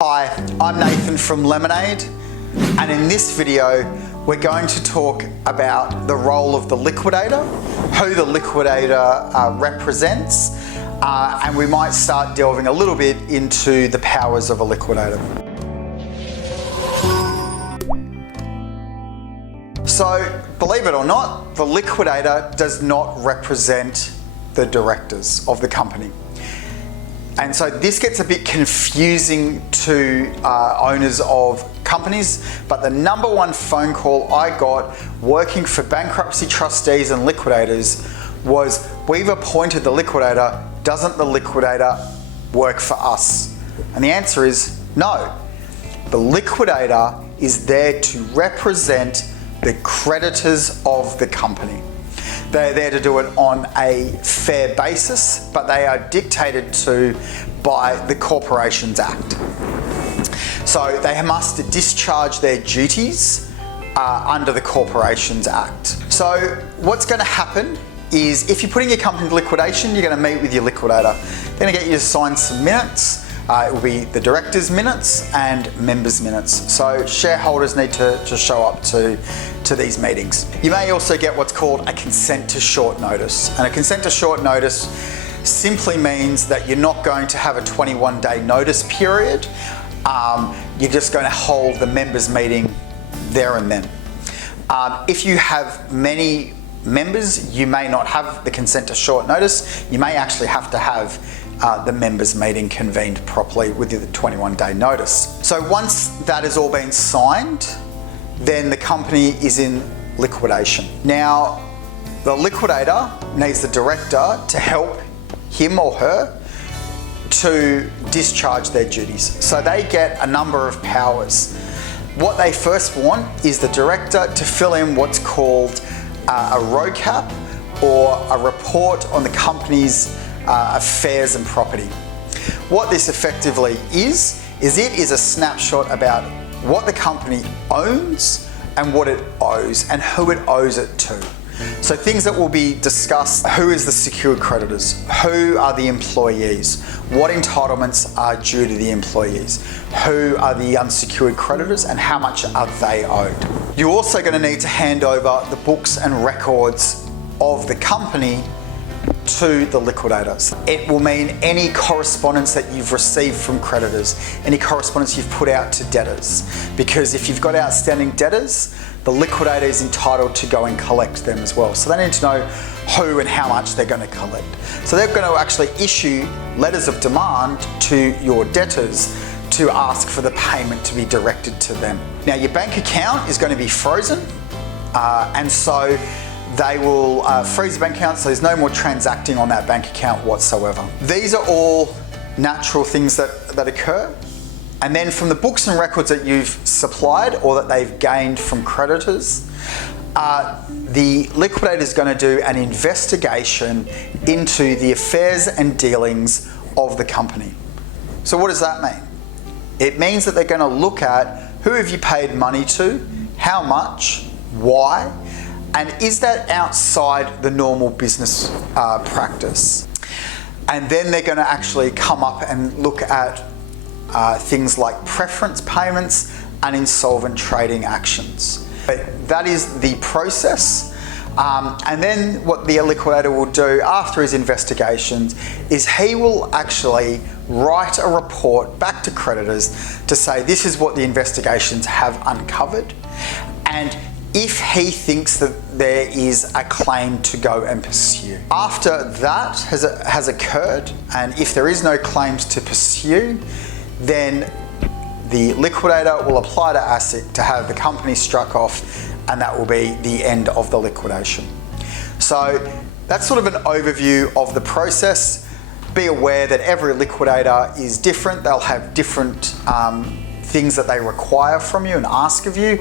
Hi, I'm Nathan from Lemonade, and in this video we're going to talk about the role of the liquidator, who the liquidator represents, and we might start delving a little bit into the powers of a liquidator. So, believe it or not, the liquidator does not represent the directors of the company. And so this gets a bit confusing to owners of companies, but the number one phone call I got working for bankruptcy trustees and liquidators was, we've appointed the liquidator, doesn't the liquidator work for us? And the answer is no. The liquidator is there to represent the creditors of the company. They're there to do it on a fair basis, but they are dictated to by the Corporations Act. So they must discharge their duties under the Corporations Act. So what's going to happen is, if you're putting your company into liquidation, you're going to meet with your liquidator. They're going to get you to sign some minutes. It will be the directors' minutes and members' minutes. So shareholders need to show up to these meetings. You may also get what's called a consent to short notice. And a consent to short notice simply means that you're not going to have a 21-day notice period. You're just going to hold the members' meeting there and then. If you have many members, you may not have the consent to short notice. You may actually have to have the members' meeting convened properly with the 21-day notice. So once that has all been signed, then the company is in liquidation. Now, the liquidator needs the director to help him or her to discharge their duties. So they get a number of powers. What they first want is the director to fill in what's called a ROCAP, or a report on the company's affairs and property. What this effectively is it is a snapshot about what the company owns and what it owes and who it owes it to. So things that will be discussed: who is the secured creditors, who are the employees, what entitlements are due to the employees, who are the unsecured creditors, and how much are they owed. You're also going to need to hand over the books and records of the company to the liquidators. It will mean any correspondence that you've received from creditors, any correspondence you've put out to debtors, because if you've got outstanding debtors, the liquidator is entitled to go and collect them as well. So they need to know who and how much they're going to collect. So they're going to actually issue letters of demand to your debtors to ask for the payment to be directed to them. Now, your bank account is going to be frozen, and so they will freeze the bank account, so there's no more transacting on that bank account whatsoever. These are all natural things that occur. And then from the books and records that you've supplied or that they've gained from creditors, the liquidator is going to do an investigation into the affairs and dealings of the company. So what does that mean? It means that they're going to look at, who have you paid money to, how much, why, and is that outside the normal business practice? And then they're going to actually come up and look at things like preference payments and insolvent trading actions. But that is the process. And then what the liquidator will do after his investigations is he will actually write a report back to creditors to say, this is what the investigations have uncovered, and if he thinks that there is a claim to go and pursue. After that has occurred, and if there is no claims to pursue, then the liquidator will apply to ASIC to have the company struck off, and that will be the end of the liquidation. So that's sort of an overview of the process. Be aware that every liquidator is different. They'll have different things that they require from you and ask of you,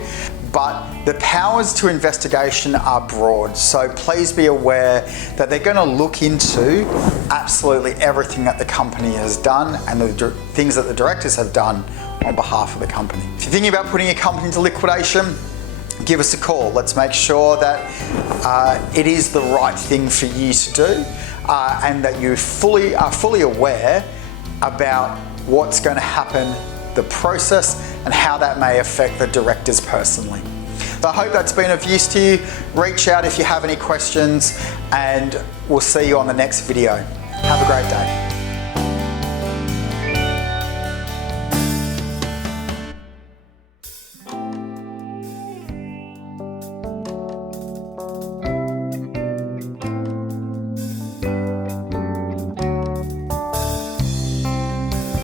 but the powers to investigation are broad. So please be aware that they're going to look into absolutely everything that the company has done and the things that the directors have done on behalf of the company. If you're thinking about putting your company into liquidation, give us a call. Let's make sure that it is the right thing for you to do, and that you are fully aware about what's going to happen the process and how that may affect the directors personally. So I hope that's been of use to you. Reach out if you have any questions, and we'll see you on the next video. Have a great day.